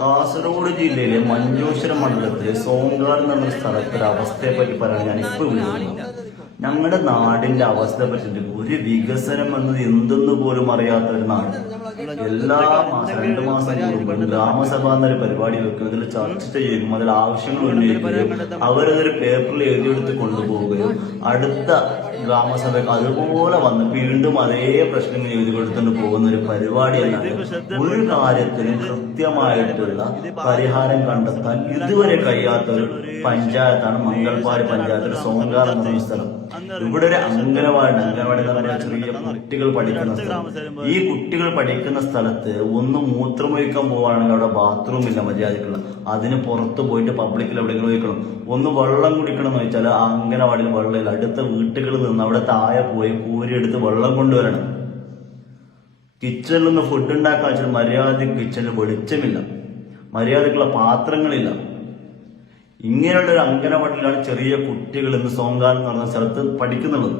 കാസർഗോഡ് ജില്ലയിലെ മഞ്ചേശ്വരം മണ്ഡലത്തിലെ സോങ്കാർ എന്ന സ്ഥലത്തിലെ അവസ്ഥയെ പറ്റി പറയാൻ ഞാൻ ഇപ്പൊ വിളിക്കുന്നു. ഞങ്ങളുടെ നാടിന്റെ അവസ്ഥയെ പറ്റി ഒരു വികസനം എന്നത് എന്തെന്ന് പോലും അറിയാത്ത ഒരു നാട്. എല്ലാ മാസം 2 മാസം കൂടുമ്പോൾ ഗ്രാമസഭ എന്നൊരു പരിപാടി വെക്കും, അതിൽ ചർച്ച ചെയ്യും, അതിൽ ആവശ്യങ്ങൾ ഉന്നയിക്കുകയും അവരതൊരു പേപ്പറിൽ എഴുതിയെടുത്ത് കൊണ്ടുപോവുകയും അടുത്ത ഗ്രാമസഭയ്ക്ക് അതുപോലെ വന്ന് വീണ്ടും അതേ പ്രശ്നങ്ങൾ എഴുതി കൊടുത്തുകൊണ്ട് പോകുന്ന ഒരു പരിപാടിയല്ല. ഒരു കാര്യത്തിനും കൃത്യമായിട്ടുള്ള പരിഹാരം കണ്ടെത്താൻ ഇതുവരെ കഴിയാത്ത ഒരു പഞ്ചായത്താണ് മംഗൾപാടി പഞ്ചായത്തിലെ സോങ്കാർ എന്ന സ്ഥലം. ഇവിടെ ഒരു അംഗനവാടി എന്ന് പറഞ്ഞാൽ ചെറിയ കുട്ടികൾ പഠിക്കുന്ന സ്ഥലം. ഈ കുട്ടികൾ പഠിക്കുന്ന സ്ഥലത്ത് ഒന്ന് മൂത്രമൊഴിക്കാൻ പോവാണെങ്കിൽ അവിടെ ബാത്റൂം ഇല്ല മര്യാദക്കുള്ള. അതിന് പുറത്ത് പോയിട്ട് പബ്ലിക്കിൽ എവിടെയെങ്കിലും ഒഴിക്കണം. ഒന്ന് വെള്ളം കുടിക്കണം എന്ന് വെച്ചാൽ ആ അംഗനവാടിയിൽ വെള്ളമില്ല. അടുത്ത വീട്ടുകളിൽ നിന്ന് അവിടെ താഴെ പോയി കൂരിയെടുത്ത് വെള്ളം കൊണ്ടുവരണം. കിച്ചണിൽ നിന്ന് ഫുഡ് ഉണ്ടാക്കാൻ വെച്ചാൽ മര്യാദക്ക് കിച്ചണിൽ വെളിച്ചമില്ല, മര്യാദക്കുള്ള പാത്രങ്ങളില്ല. ഇങ്ങനെയുള്ള ഒരു അംഗനവാടിയിലാണ് ചെറിയ കുട്ടികൾ ഇന്ന് സോങ്കാർ എന്ന് പറഞ്ഞ സ്ഥലത്ത് പഠിക്കുന്നുള്ളത്.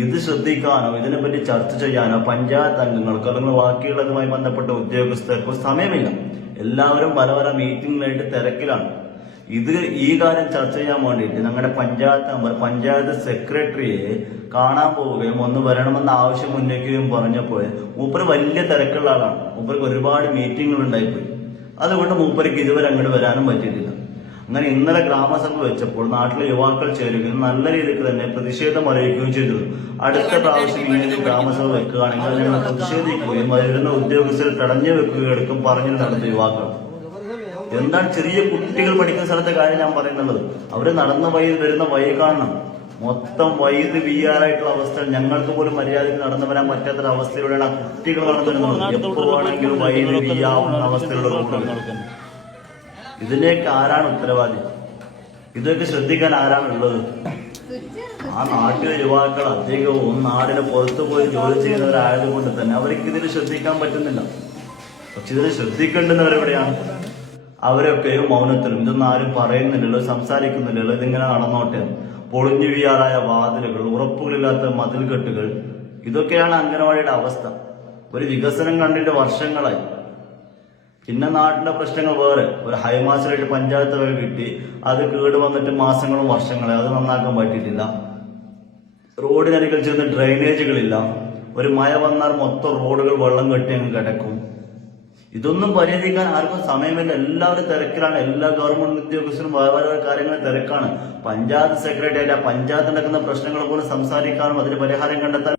ഇത് ശ്രദ്ധിക്കാനോ ഇതിനെപ്പറ്റി ചർച്ച ചെയ്യാനോ പഞ്ചായത്ത് അംഗങ്ങൾക്കോ അല്ലെങ്കിൽ ബാക്കിയുള്ളതുമായി ബന്ധപ്പെട്ട ഉദ്യോഗസ്ഥർക്കോ സമയമില്ല. എല്ലാവരും പല പല മീറ്റിംഗിലായിട്ട് തിരക്കിലാണ്. ഈ കാര്യം ചർച്ച ചെയ്യാൻ വേണ്ടിയിട്ട് ഞങ്ങളുടെ പഞ്ചായത്ത് മെമ്പർ പഞ്ചായത്ത് സെക്രട്ടറിയെ കാണാൻ പോവുകയും ഒന്ന് വരണമെന്ന ആവശ്യം ഉന്നയിക്കുകയും പറഞ്ഞപ്പോൾ മൂപ്പര് വലിയ തിരക്കുള്ള ആളാണ്. മൂപ്പർക്ക് ഒരുപാട് മീറ്റിങ്ങുകൾ ഉണ്ടായിപ്പോയി. അതുകൊണ്ട് മൂപ്പർക്ക് ഇതുവരെ അങ്ങോട്ട് വരാനും പറ്റിയിട്ടില്ല. അങ്ങനെ ഇന്നലെ ഗ്രാമസഭ വെച്ചപ്പോൾ നാട്ടിലെ യുവാക്കൾ ചേരുകയും നല്ല രീതിക്ക് തന്നെ പ്രതിഷേധം അറിയിക്കുകയും ചെയ്തു. അടുത്ത പ്രാവശ്യം ഇങ്ങനെ ഗ്രാമസഭ വെക്കുകയാണെങ്കിൽ ഞങ്ങൾ പ്രതിഷേധിക്കുകയും അതിലിരുന്ന ഉദ്യോഗസ്ഥർ തടഞ്ഞു വെക്കുകയും പറഞ്ഞു നടന്ന യുവാക്കൾ. എന്താണ് ചെറിയ കുട്ടികൾ പഠിക്കുന്ന സ്ഥലത്തെ കാര്യം ഞാൻ പറയുന്നുള്ളത്? അവര് നടന്ന വഴി വരുന്ന വഴി കാണണം. മൊത്തം വൈദ്യുതി വീയാറായിട്ടുള്ള അവസ്ഥ. ഞങ്ങൾക്ക് പോലും മര്യാദയ്ക്ക് നടന്നു വരാൻ പറ്റാത്ത അവസ്ഥയിലൂടെയാണ് ആ കുട്ടികൾ നടന്നു വരുന്നത്. എപ്പോഴാണെങ്കിലും വൈദ്യുതി വീയാവുന്ന അവസ്ഥയിലുള്ള റോഡുകൾ. ഇതിലേക്ക് ആരാണ് ഉത്തരവാദി? ഇതൊക്കെ ശ്രദ്ധിക്കാൻ ആരാണ് ഉള്ളത്? ആ നാട്ടിലെ യുവാക്കൾ അധികവും നാടിന് പുറത്തു പോയി ജോലി ചെയ്യുന്നവരായതുകൊണ്ട് തന്നെ അവർക്ക് ഇതിന് ശ്രദ്ധിക്കാൻ പറ്റുന്നില്ല. പക്ഷെ ഇതിന് ശ്രദ്ധിക്കേണ്ടുന്നവരെവിടെയാണ്? അവരൊക്കെയും മൗനത്തിലും ഇതൊന്നും ആരും പറയുന്നില്ലല്ലോ, സംസാരിക്കുന്നില്ലല്ലോ. ഇതിങ്ങനെ നടന്നോട്ടെ. പൊളിഞ്ഞു വീഴാറായ വാതിലുകൾ, ഉറപ്പുകളില്ലാത്ത മതിൽകെട്ടുകൾ, ഇതൊക്കെയാണ് അംഗനവാടിയുടെ അവസ്ഥ. ഒരു വികസനം കണ്ടിട്ട് വർഷങ്ങളായി. പിന്നെ നാട്ടിലെ പ്രശ്നങ്ങൾ വേറെ. ഒരു ഹൈമാസിലായിട്ട് പഞ്ചായത്ത് വരെ കിട്ടി, അത് കേട് വന്നിട്ട് മാസങ്ങളും വർഷങ്ങളായി. അത് നന്നാക്കാൻ പറ്റിയിട്ടില്ല. റോഡിനരികിൽ ചെന്ന് ഡ്രെയിനേജുകളില്ല. ഒരു മഴ വന്നാൽ മൊത്തം റോഡുകൾ വെള്ളം കെട്ടി അങ്ങ് കിടക്കും. ഇതൊന്നും പരിഹരിക്കാൻ ആർക്കും സമയമില്ല. എല്ലാവരും തിരക്കിലാണ്. എല്ലാ ഗവൺമെന്റ് ഉദ്യോഗസ്ഥരും വേറെ കാര്യങ്ങൾ തിരക്കാണ്. പഞ്ചായത്ത് സെക്രട്ടറി ആയിട്ട് ആ പഞ്ചായത്ത് നടക്കുന്ന പ്രശ്നങ്ങൾ പോലും സംസാരിക്കാനും അതിന് പരിഹാരം കണ്ടെത്താൻ